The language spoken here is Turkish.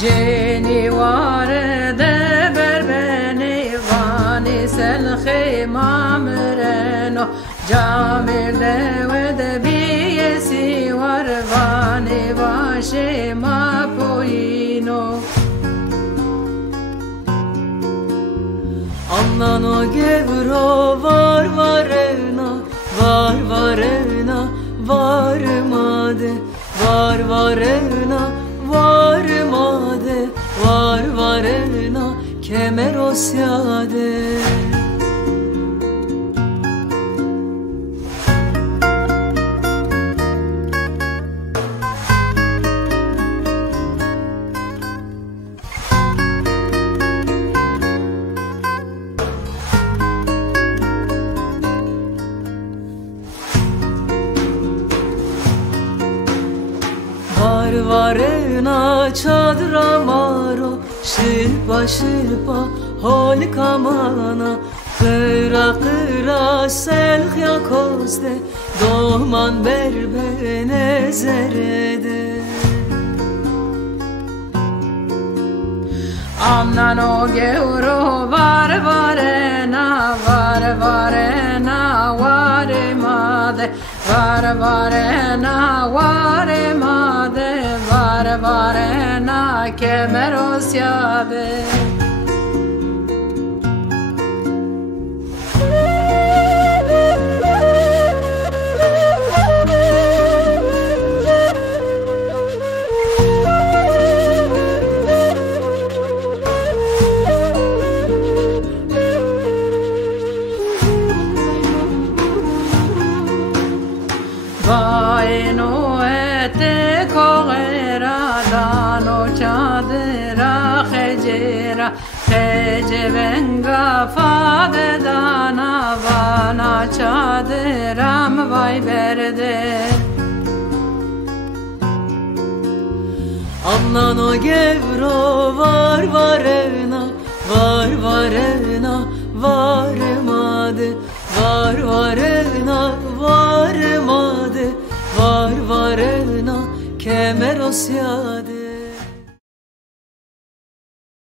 جيني وارد بربني واني سلخي مامرنو جامل ود بيسي ورواني واشي ما بوينو Annano gevro var varena, var varena, varmade, var varena, varmade, var varena, kemer osyade. Varena çadıra maro, şırpa şırpa hol kamana, kıra kıra selhya kozde, doğman berbene zerede. Amnano geuro var varena, var varena, varemade, var varena, varemade, var varena, kemer osyade. Vaino ete kogera dano chadera khejera khejevenga fade dana vana chaderam vay berde. Annano gevro var varena, var varena, varmade, var varena, varmade, var varena, kemer osyade.